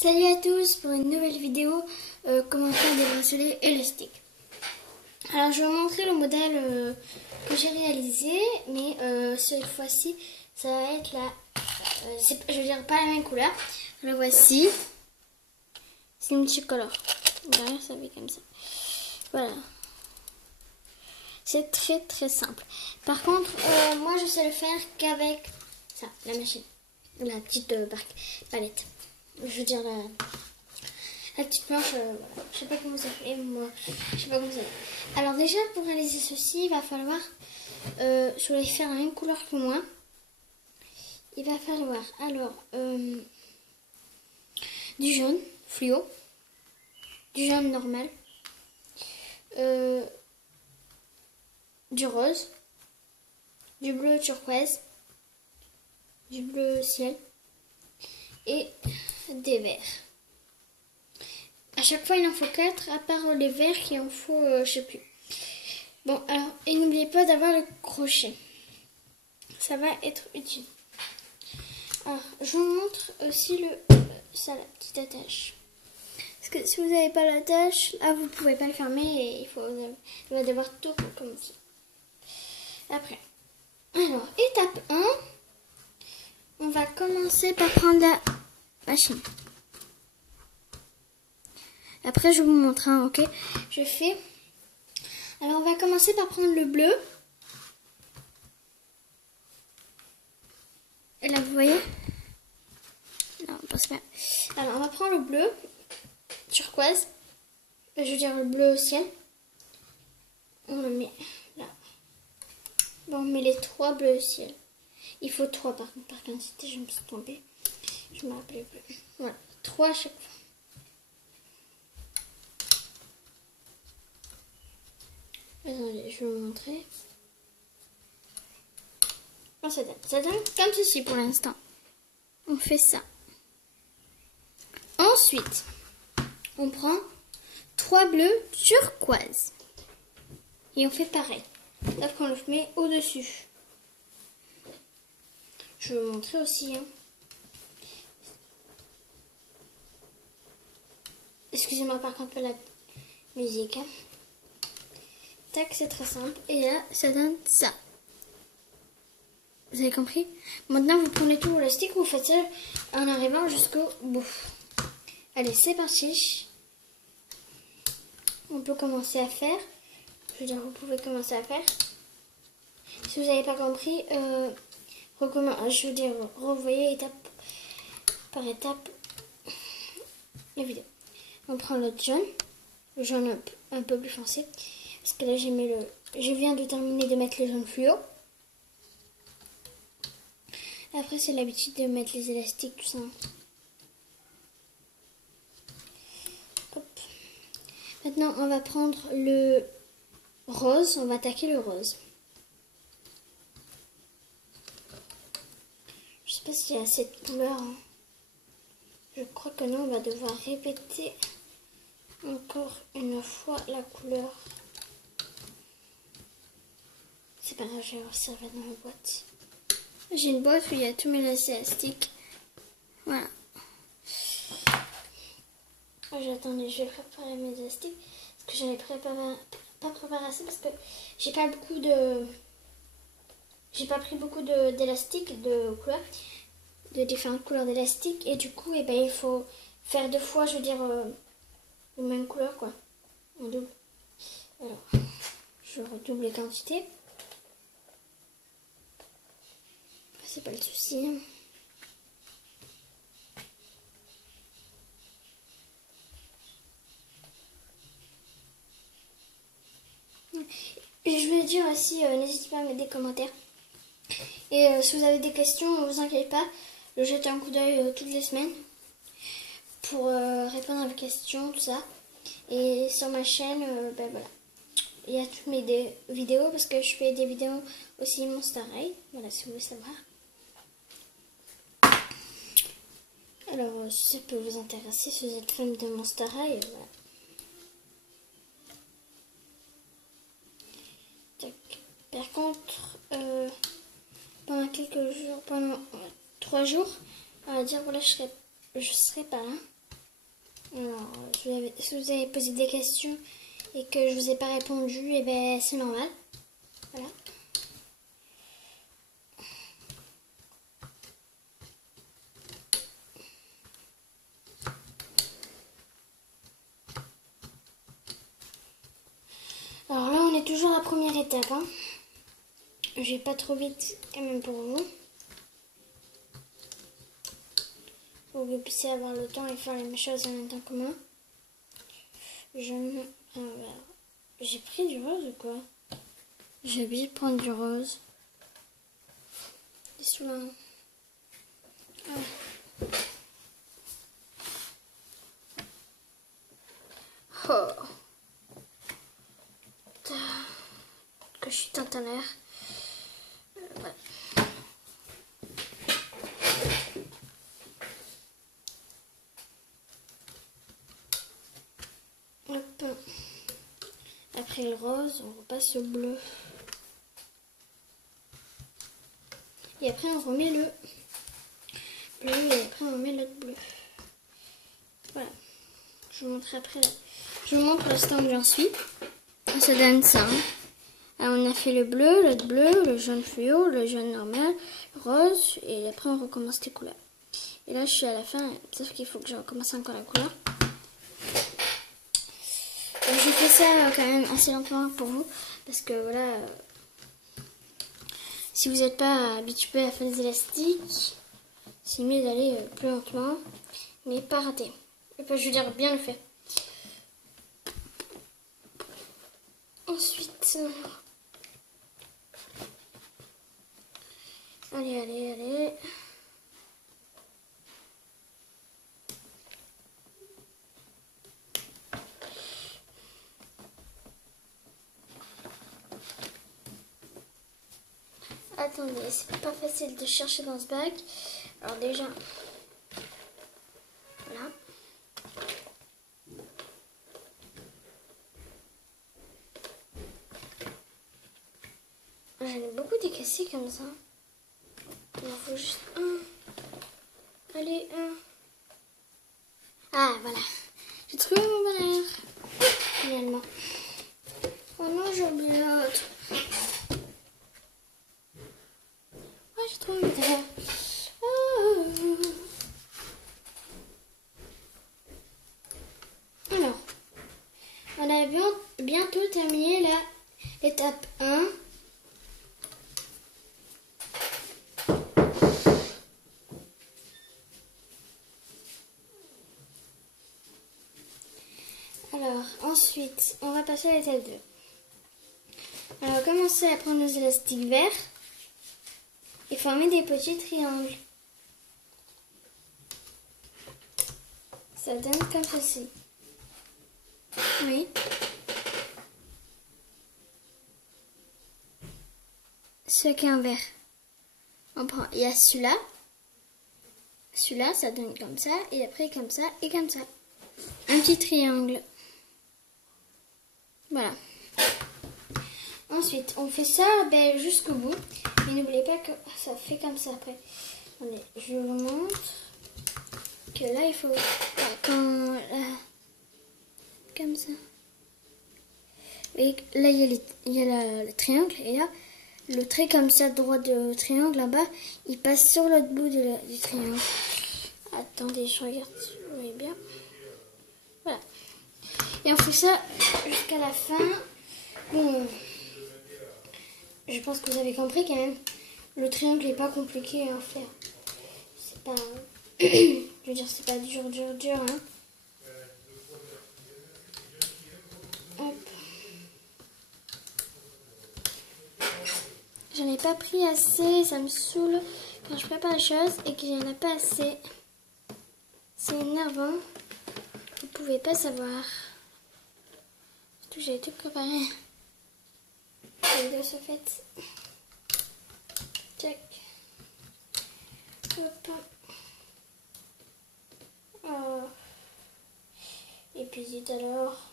Salut à tous pour une nouvelle vidéo comment faire des bracelets élastiques. Alors je vais vous montrer le modèle que j'ai réalisé, mais cette fois-ci ça va être je veux dire pas la même couleur. Le voici, c'est multicolore. Derrière ça fait comme ça. Voilà. C'est très simple. Par contre, moi je sais le faire qu'avec ça, la machine, la petite palette. Je veux dire la petite planche, voilà. Je sais pas comment ça fait, moi je sais pas comment ça fait. Alors déjà pour réaliser ceci, il va falloir, si vous voulez faire la même couleur que moi, il va falloir alors du jaune fluo, du jaune normal, du rose, du bleu turquoise, du bleu ciel et des verts. À chaque fois, il en faut 4, à part les verts, il en faut, je sais plus. Bon, alors, et n'oubliez pas d'avoir le crochet. Ça va être utile. Alors, je vous montre aussi la petite attache. Parce que si vous n'avez pas l'attache, là, vous ne pouvez pas le fermer et il va devoir tout recommencer. Après, alors, étape 1, on va commencer par prendre la machine. Après, je vous montre, hein, ok? Je fais. Alors, on va commencer par prendre le bleu. Et là, vous voyez? Non, pas ça. Alors, on va prendre le bleu turquoise. Je veux dire le bleu au ciel. On le met là. Bon, on met les 3 bleus au ciel. Il faut 3 par contre, par quantité, je me suis trompée. Je me rappelais plus. Voilà, 3 à chaque fois. Attendez, je vais vous montrer. Oh, ça donne comme ceci pour l'instant. On fait ça. Ensuite, on prend 3 bleus turquoise. Et on fait pareil. Sauf qu'on le met au-dessus. Je vais vous montrer aussi. Hein. Excusez-moi par contre pour la musique. Hein. Tac, c'est très simple. Et là, ça donne ça. Vous avez compris? Maintenant, vous prenez tout l'élastique, vous faites ça en arrivant jusqu'au bout. Allez, c'est parti. On peut commencer à faire. Je veux dire, vous pouvez commencer à faire. Si vous n'avez pas compris, je veux dire, revoyez étape par étape la vidéo. On prend le jaune un peu plus foncé. Parce que là, je viens de terminer de mettre le jaune fluo. Après, c'est l'habitude de mettre les élastiques, tout ça. Hop. Maintenant, on va prendre le rose. On va attaquer le rose. Je sais pas s'il y a assez de couleurs. Hein. Je crois que non, on va devoir répéter encore une fois la couleur. C'est pas grave, je vais voir si ça va dans la boîte. J'ai une boîte où il y a tous mes lacets élastiques. Voilà. J'attendais, je vais préparer mes élastiques. Parce que j'en ai pas préparé assez parce que j'ai pas pris beaucoup d'élastiques, de couleurs, de différentes couleurs d'élastiques. Et du coup, ben, il faut faire 2 fois, je veux dire, les mêmes couleurs, quoi. En double. Alors, je redouble les quantités. C'est pas le souci. Je vais dire aussi, n'hésitez pas à mettre des commentaires. Et si vous avez des questions, ne vous inquiétez pas. Je jette un coup d'œil toutes les semaines pour répondre à vos questions, tout ça. Et sur ma chaîne, ben voilà. Il y a toutes mes vidéos parce que je fais des vidéos aussi Monster High. Voilà, si vous voulez savoir. Alors, si ça peut vous intéresser, si vous êtes fan de Monster High, voilà. Tac. Par contre, pendant quelques jours, pendant 3 jours, on va dire, voilà, je serai pas là. Alors, si vous avez posé des questions et que je vous ai pas répondu, et ben c'est normal. Voilà. Alors là, on est toujours à la première étape. Hein. Je vais pas trop vite quand même pour vous. Pour que vous puissiez avoir le temps et faire les mêmes choses en même temps que moi. J'ai pris du rose ou quoi? J'ai oublié de prendre du rose. C'est là. Ah. Oh. Que je suis tintanaire. Voilà. Hop. Après le rose, on repasse au bleu. Et après on remet le bleu et après on remet l'autre bleu. Voilà. Je vous montre après. Je vous montre l'instant où j'en suis. Ça donne ça. Hein. Alors, on a fait le bleu, l'autre bleu, le jaune fluo, le jaune normal, le rose et après on recommence les couleurs. Et là je suis à la fin, sauf qu'il faut que je recommence encore la couleur. J'ai fait ça quand même assez lentement pour vous parce que voilà, si vous n'êtes pas habitué à faire des élastiques, c'est mieux d'aller plus lentement, mais pas rater. Enfin, je veux dire bien le faire. Ensuite, allez. Attendez, c'est pas facile de chercher dans ce bac. Alors déjà, voilà. J'en ai beaucoup décaissé comme ça. Il en faut juste un. Allez, un. Ah, voilà. J'ai trouvé mon bonheur. Finalement. Oh non, j'ai oublié l'autre. Oh, j'ai trouvé mon bonheur. Oh. Alors, on a bientôt terminé l'étape 1. Alors, ensuite, on va passer à l'étape 2. Alors, on va commencer à prendre nos élastiques verts et former des petits triangles. Ça donne comme ceci. Oui. Ce qui est un vert. On prend, il y a celui-là. Celui-là, ça donne comme ça. Et après, comme ça et comme ça. Un petit triangle. Voilà. Ensuite, on fait ça jusqu'au bout. Mais n'oubliez pas que ça fait comme ça après. Attendez, je vous montre que là, il faut... comme ça. Et là, il y a le triangle. Et là, le trait comme ça, droit de triangle là-bas, il passe sur l'autre bout du triangle. Attendez, je regarde si vous voyez bien. Voilà. Et on fait ça jusqu'à la fin. Bon, je pense que vous avez compris quand même. Le triangle n'est pas compliqué à faire. C'est pas... je veux dire, c'est pas dur, hein. Hop. J'en ai pas pris assez, ça me saoule quand je prépare les choses et qu'il n'y en a pas assez. C'est énervant. Vous pouvez pas savoir. Surtout j'ai tout préparé. Les deux sont faites. Check. Hop. Oh. Et puis dites alors.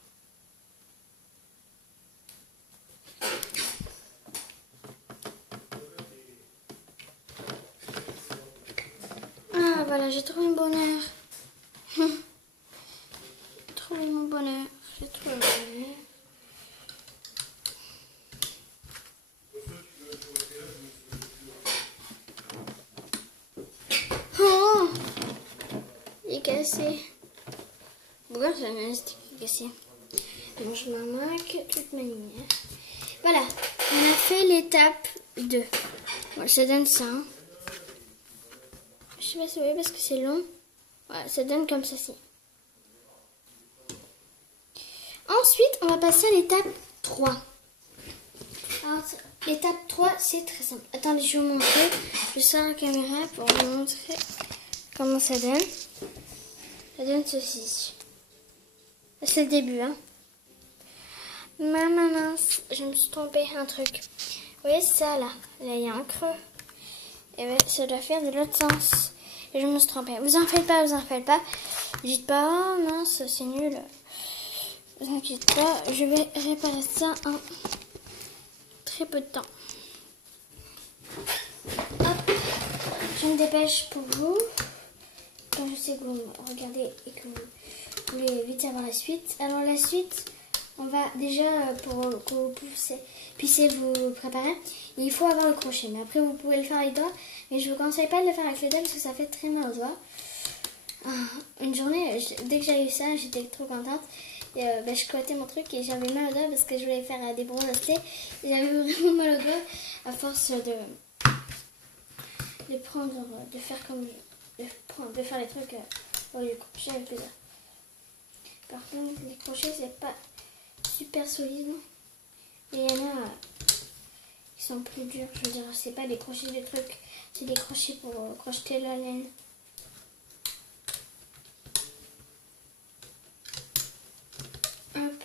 Ah voilà, j'ai trouvé un bonheur. trouvé mon bonheur. J'ai trouvé mon bonheur. Oh, il est cassé. Pourquoi c'est un élastique qui est cassé? Bon, je me moque toute ma lumière. Voilà, on a fait l'étape 2. Bon, ça donne ça. Hein. Je sais pas si vous voyez parce que c'est long. Voilà, ça donne comme ceci. Ensuite, on va passer à l'étape 3. Alors, l'étape 3, c'est très simple. Attendez, je vais vous montrer. Je sors la caméra pour vous montrer comment ça donne. Ça donne ceci. C'est le début, hein. Mince, je me suis trompée un truc. Vous voyez ça là? Là, il y a un creux. Et ouais, ça doit faire de l'autre sens. Et je me suis trompée. Vous en faites pas, vous en faites pas. Dites pas, oh mince, c'est nul. Vous inquiétez pas, je vais réparer ça en très peu de temps. Hop, je me dépêche pour vous. Quand je sais que vous regardez et que vous voulez vite savoir la suite. Alors la suite, on va déjà, pour que vous puissiez vous préparer, il faut avoir le crochet. Mais après, vous pouvez le faire avec les doigts. Mais je ne vous conseille pas de le faire avec les doigts parce que ça fait très mal aux doigts. Une journée, dès que j'ai eu ça, j'étais trop contente. Et, je coitais mon truc et j'avais mal aux doigts parce que je voulais faire des bronzés. Et j'avais vraiment mal aux doigts à force de prendre, de faire comme... De faire les trucs au lieu de crochet avec les doigts. Par contre, les crochets, c'est pas super solide. Et il y en a qui sont plus durs. Je veux dire, c'est pas des crochets de trucs, c'est des crochets pour crocheter la laine. Hop.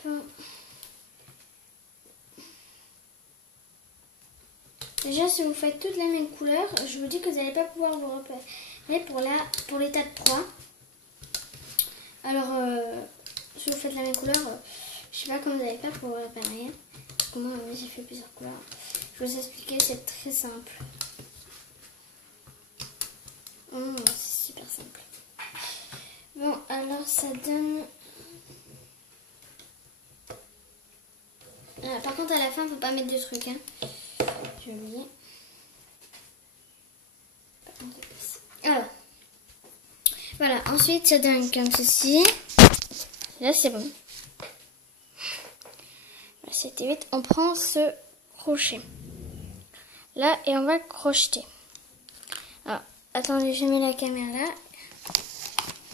Déjà, si vous faites toutes la même couleur, je vous dis que vous n'allez pas pouvoir vous repérer pour l'étape 3. Alors, si vous faites la même couleur, je sais pas comment vous allez faire pour vous repérer. Parce que moi, j'ai fait plusieurs couleurs. Je vais vous expliquer, c'est très simple. C'est super simple. Bon, alors ça donne... par contre, à la fin, faut pas mettre de trucs. Hein. J'ai oublié. Alors, voilà. Ensuite, ça donne comme ceci. Là, c'est bon. C'était vite. On prend ce crochet. Là, et on va crocheter. Alors, attendez, je mets la caméra là.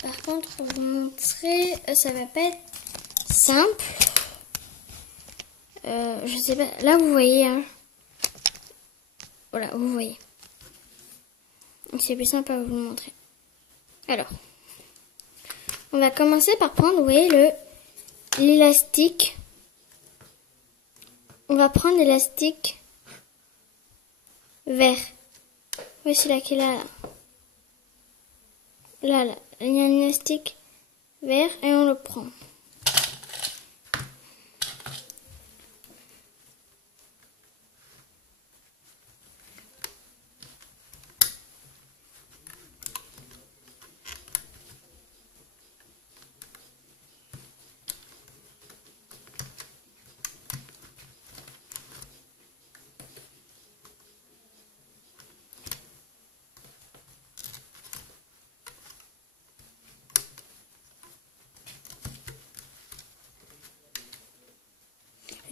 Par contre, pour vous montrer, ça va pas être simple. Je sais pas. Là, vous voyez. Hein. Voilà, vous voyez. C'est plus simple à vous montrer. Alors, on va commencer par prendre, vous voyez, l'élastique. On va prendre l'élastique vert. Voici là qui est là. Là, il y a un élastique vert et on le prend.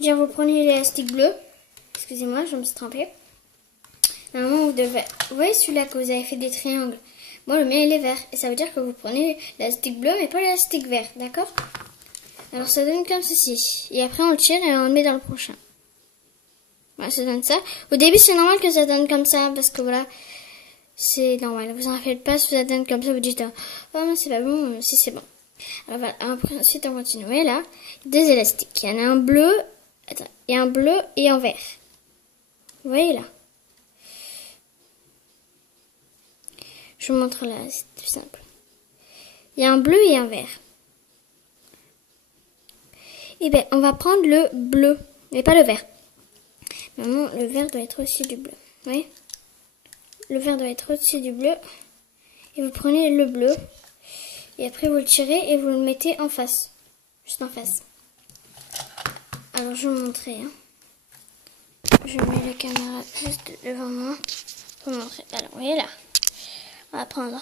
Vous prenez l'élastique bleu. Excusez-moi, je me suis trompée. Normalement, vous voyez celui-là que vous avez fait des triangles. Moi, le mien, il est vert. Et ça veut dire que vous prenez l'élastique bleu, mais pas l'élastique vert. D'accord? Alors, ça donne comme ceci. Et après, on le tire et on le met dans le prochain. Voilà, ça donne ça. Au début, c'est normal que ça donne comme ça. Parce que voilà, c'est normal. Vous en faites pas. Si ça donne comme ça, vous dites, oh non, c'est pas bon. Si, c'est bon. Alors, voilà. Après, ensuite, on continue. Vous voyez là, deux élastiques. Il y en a un bleu. Attends, il y a un bleu et un vert. Vous voyez là? Je vous montre là, c'est tout simple. Il y a un bleu et un vert. Et bien, on va prendre le bleu, mais pas le vert. Maintenant, le vert doit être au-dessus du bleu. Vous voyez? Le vert doit être au-dessus du bleu. Et vous prenez le bleu. Et après, vous le tirez et vous le mettez en face. juste en face. Alors je vais vous montrer. Hein. Je mets la caméra juste devant moi pour vous montrer. Alors vous voyez là, on va prendre.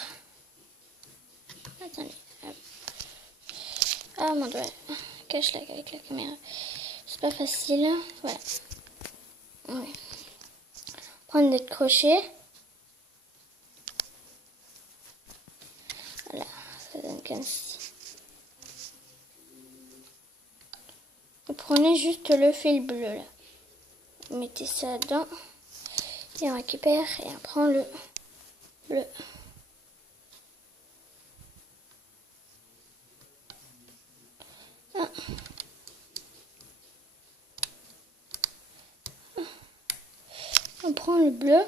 Attendez. Hop. Ah mon doigt, cache-la avec la caméra. C'est pas facile. Voilà. Ouais. Prendre des crochets. Voilà, ça donne comme ci. Vous prenez juste le fil bleu là. Vous mettez ça dedans. Et on récupère et on prend le bleu. Ah. On prend le bleu.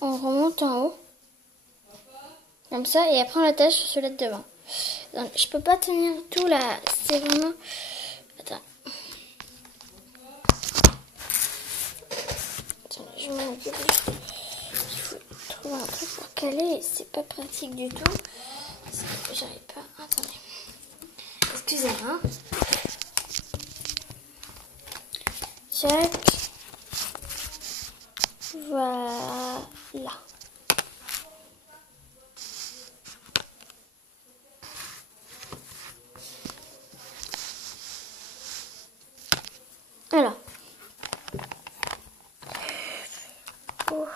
On remonte en haut. Comme ça. Et après on l'attache sur celui de devant. Donc, je peux pas tenir tout là. C'est vraiment... Attends. Attendez, je m'en occupe. Il faut trouver un truc pour caler. C'est pas pratique du tout. J'arrive pas. Attendez. Excusez-moi. Check. Voilà. Alors. Oh.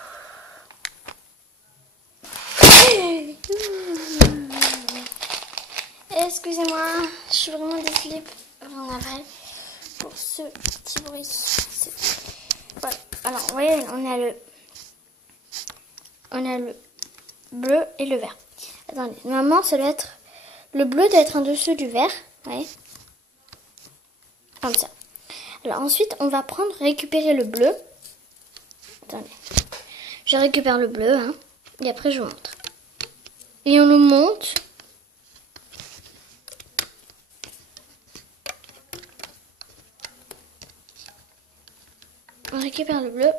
Excusez-moi, je suis vraiment désolée en avril pour ce petit bruit. Voilà. Alors, vous voyez, on a le bleu et le vert. Attendez, normalement, ça doit être le bleu doit être en dessous du vert, ouais, comme ça. Alors ensuite, on va récupérer le bleu. Attendez, je récupère le bleu, hein, et après je vous montre. Et on le monte. On récupère le bleu.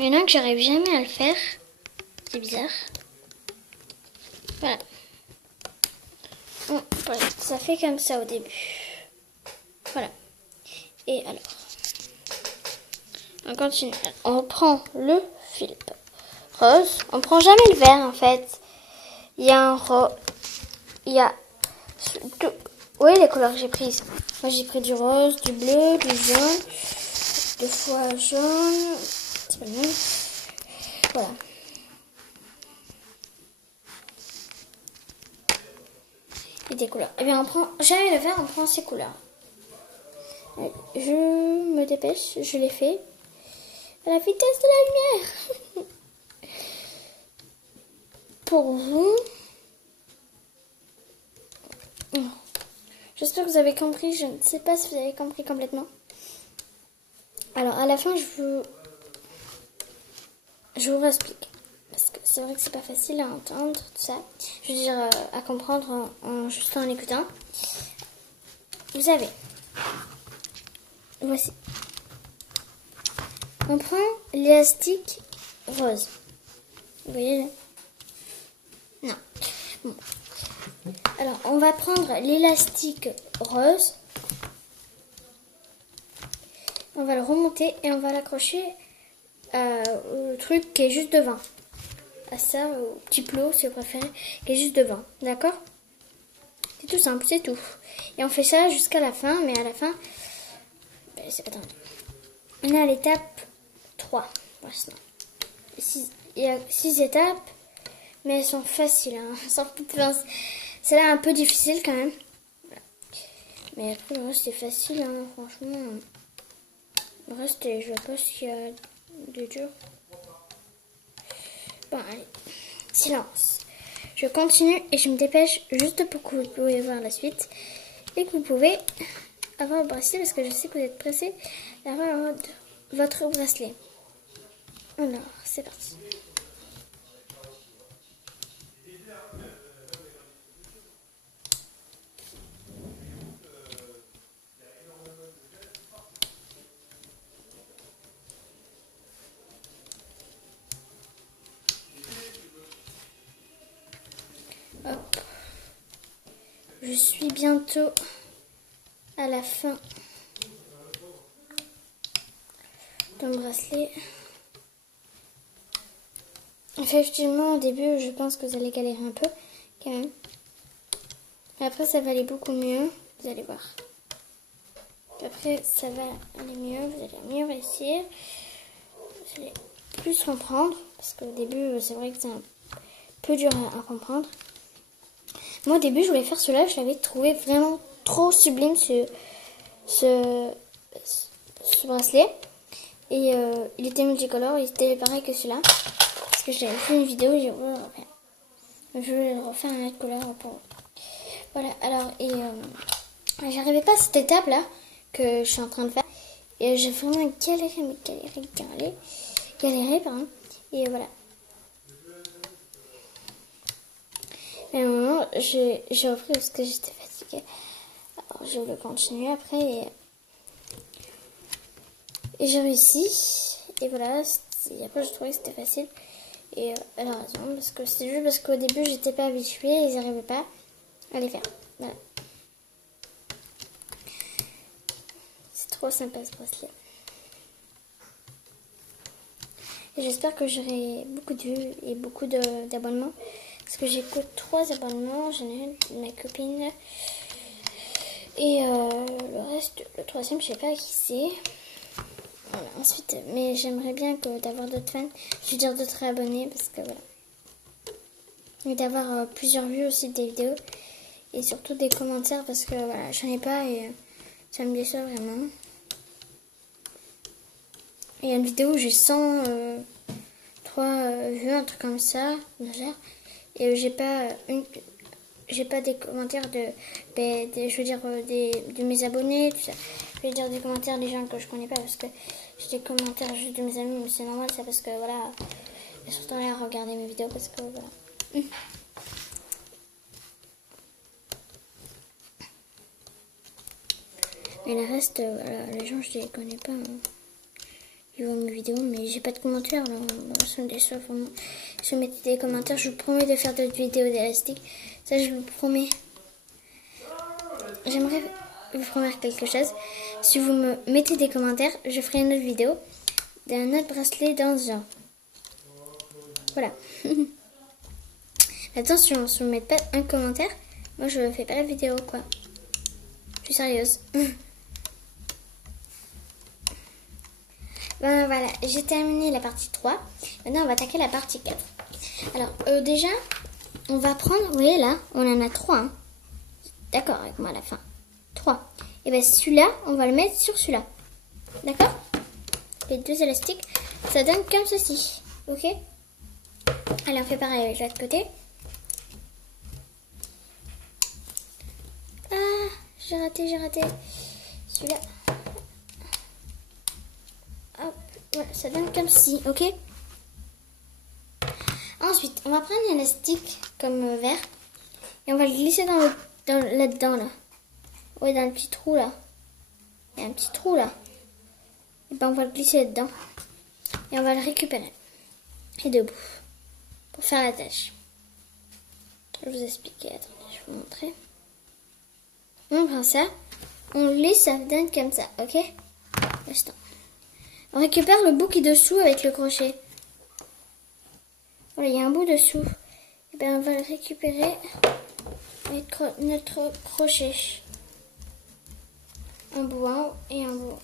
Il y en a que j'arrive jamais à le faire. C'est bizarre. Voilà. Bon, voilà. Ça fait comme ça au début. Voilà. Et alors, on continue. On prend le fil rose. On prend jamais le vert en fait. Il y a un rose. Il y a tout. Oui, les couleurs que j'ai prises. Moi j'ai pris du rose, du bleu, du jaune, 2 fois jaune. C'est pas le même. Voilà. Et des couleurs. Et bien on prend jamais le vert, on prend ces couleurs. Je me dépêche, je l'ai fait à la vitesse de la lumière. Pour vous. J'espère que vous avez compris. Je ne sais pas si vous avez compris complètement. Alors à la fin, je vous explique. Parce que c'est vrai que c'est pas facile à entendre tout ça. Je veux dire à comprendre juste en écoutant. Vous avez. Voici. On prend l'élastique rose. Vous voyez là? Non. Bon. Alors, on va prendre l'élastique rose. On va le remonter et on va l'accrocher au truc qui est juste devant. À ça, au petit plot, si vous préférez, qui est juste devant. D'accord? C'est tout simple, c'est tout. Et on fait ça jusqu'à la fin, mais à la fin, c'est pas tant. On est à l'étape 3. Il y a 6 étapes, mais elles sont faciles. Hein. Celle-là est un peu difficile quand même. Voilà. Mais après, le reste, c'est facile, hein, franchement. Le reste, je vois pas ce qu'il y a de dur. Bon, allez. Silence. Je continue et je me dépêche juste pour que vous puissiez voir la suite. Et que vous pouvez avoir le bracelet, parce que je sais que vous êtes pressés d'avoir votre bracelet. Alors, c'est parti. Hop. Je suis bientôt à la fin de mon bracelet. Effectivement, au début, je pense que vous allez galérer un peu, quand même. Mais après, ça va aller beaucoup mieux, vous allez voir. Après, ça va aller mieux, vous allez mieux réussir. Vous allez plus comprendre, parce qu'au début, c'est vrai que c'est un peu dur à comprendre. Moi, au début, je voulais faire cela, je l'avais trouvé vraiment trop sublime, ce bracelet. Et il était multicolore, il était pareil que celui-là. Parce que j'avais fait une vidéo et j'ai voulu le refaire. Je voulais le refaire un autre couleur pour... Voilà, alors, et j'arrivais pas à cette étape-là que je suis en train de faire. Et j'ai vraiment galéré, pardon. Et voilà. Mais à un moment, j'ai repris parce que j'étais fatiguée. Alors, je voulais continuer après et j'ai réussi. Et voilà, et après, je trouvais que c'était facile. Et elle a raison, parce que c'est juste parce qu'au début, j'étais pas habituée et ils n'arrivaient pas à les faire. Voilà. C'est trop sympa ce bracelet. Et j'espère que j'aurai beaucoup de vues et beaucoup d'abonnements. Parce que j'ai que 3 abonnements. J'en ai un de ma copine. Et le reste, le 3e, je sais pas qui c'est. Voilà, ensuite, mais j'aimerais bien d'avoir d'autres fans. Je veux dire d'autres abonnés parce que voilà. Et d'avoir plusieurs vues aussi des vidéos. Et surtout des commentaires parce que voilà, j'en ai pas et ça me déçoit vraiment. Il y a une vidéo où j'ai 103 vues, un truc comme ça, et j'ai pas des commentaires je veux dire de mes abonnés, tout ça. Je vais dire des commentaires des gens que je connais pas parce que j'ai des commentaires juste de mes amis, mais c'est normal ça parce que voilà, et surtout là regarder mes vidéos parce que voilà. Et le reste, voilà, les gens je les connais pas. Hein. Ils voient mes vidéos, mais j'ai pas de commentaires là. Ça me déçoit vraiment. Si vous mettez des commentaires, je vous promets de faire d'autres vidéos d'élastique. Ça, je vous promets. J'aimerais vous promettre quelque chose. Si vous me mettez des commentaires, je ferai une autre vidéo d'un autre bracelet dans ce genre. Voilà. Attention, si vous ne mettez pas un commentaire, moi je fais pas la vidéo quoi. Je suis sérieuse. Ben voilà, j'ai terminé la partie 3. Maintenant, on va attaquer la partie 4. Alors, déjà, on va prendre... Vous voyez là, on en a 3. Hein. D'accord avec moi à la fin. 3. Et bien, celui-là, on va le mettre sur celui-là. D'accord? Les 2 élastiques, ça donne comme ceci. Ok? Allez, on fait pareil avec l'autre côté. Ah, j'ai raté. Celui-là. Hop, voilà, ça donne comme ceci, ok? Ensuite, on va prendre un élastique comme vert et on va le glisser là-dedans, là. Ouais, dans le petit trou, là. Il y a un petit trou, là. Et ben, on va le glisser dedans et on va le récupérer. Et debout pour faire la tâche. Je vais vous expliquer, attendez, je vais vous montrer. On prend ça, on le glisse, ça donne comme ça, ok? Instant. On récupère le bout qui est dessous avec le crochet. Voilà, il y a un bout dessous. Et bien, on va le récupérer avec notre crochet. Un bout en haut et un bout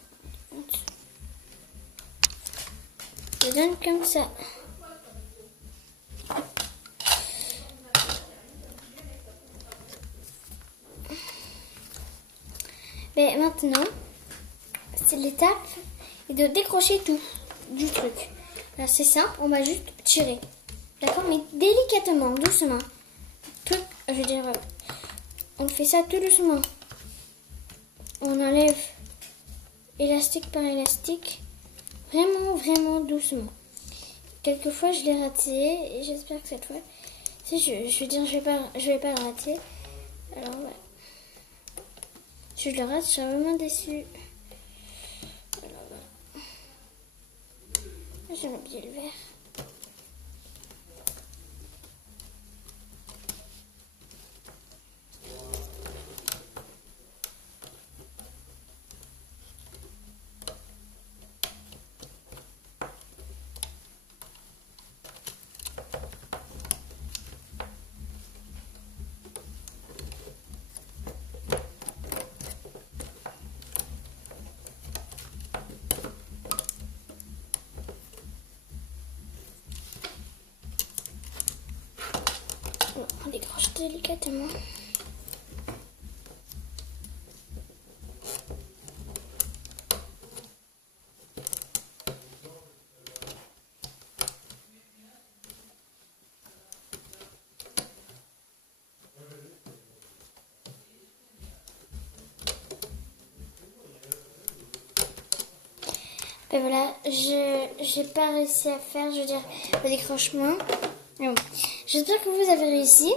en dessous. Ça donne comme ça. Mais maintenant, c'est l'étape de décrocher tout du truc. Là, c'est simple, on va juste tirer. D'accord? Mais délicatement, doucement. Tout, je veux dire, on fait ça tout doucement. On enlève élastique par élastique. Vraiment, vraiment doucement. Quelquefois, je l'ai raté et j'espère que cette fois, Si je veux dire, je vais pas le rater. Alors voilà. Si je le rate, je suis vraiment déçue. Alors voilà. J'ai oublié le verre. On décroche délicatement. Et voilà, j'ai pas réussi à faire, je veux dire, le décrochement. Bon. J'espère que vous avez réussi.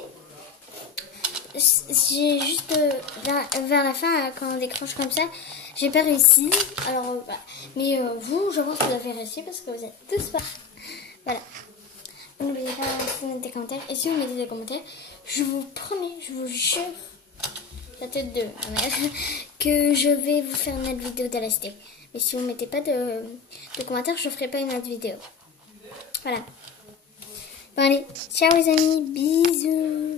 J'ai juste vers la fin, quand on décroche comme ça, j'ai pas réussi. Alors, voilà. Mais vous, je pense que vous avez réussi parce que vous êtes tous forts. Voilà. N'oubliez pas de mettre des commentaires. Et si vous mettez des commentaires, je vous promets, je vous jure, la tête de ma mère, que je vais vous faire une autre vidéo de la cité. Mais si vous ne mettez pas de commentaires, je ne ferai pas une autre vidéo. Voilà. Bon allez, ciao les amis, bisous.